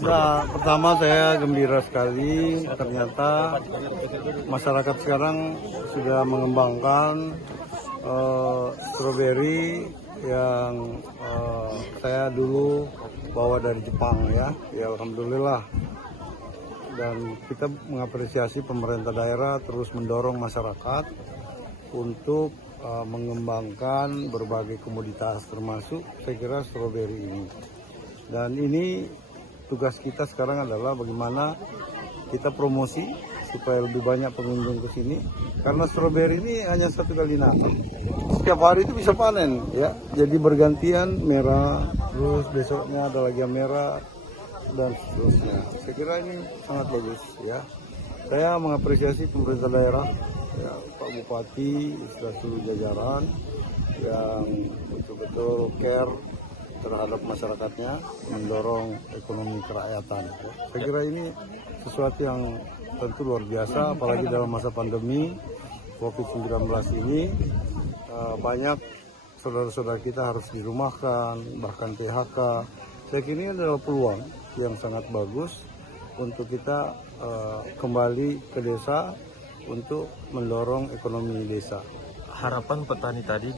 Ya, pertama saya gembira sekali ternyata masyarakat sekarang sudah mengembangkan stroberi yang saya dulu bawa dari Jepang ya alhamdulillah. Dan kita mengapresiasi pemerintah daerah terus mendorong masyarakat untuk mengembangkan berbagai komoditas termasuk saya kira stroberi ini. Dan ini tugas kita sekarang adalah bagaimana kita promosi supaya lebih banyak pengunjung ke sini. Karena stroberi ini hanya satu kali nanam. Setiap hari itu bisa panen ya. Jadi bergantian merah, terus besoknya ada lagi yang merah dan seterusnya. Saya kira ini sangat bagus ya. Saya mengapresiasi pemerintah daerah, ya, Pak Bupati, seluruh jajaran yang betul-betul care terhadap masyarakatnya, mendorong ekonomi kerakyatan. Saya kira ini sesuatu yang tentu luar biasa, apalagi dalam masa pandemi COVID-19 ini, banyak saudara-saudara kita harus dirumahkan, bahkan PHK. Saya kira ini adalah peluang yang sangat bagus untuk kita kembali ke desa untuk mendorong ekonomi desa. Harapan petani tadi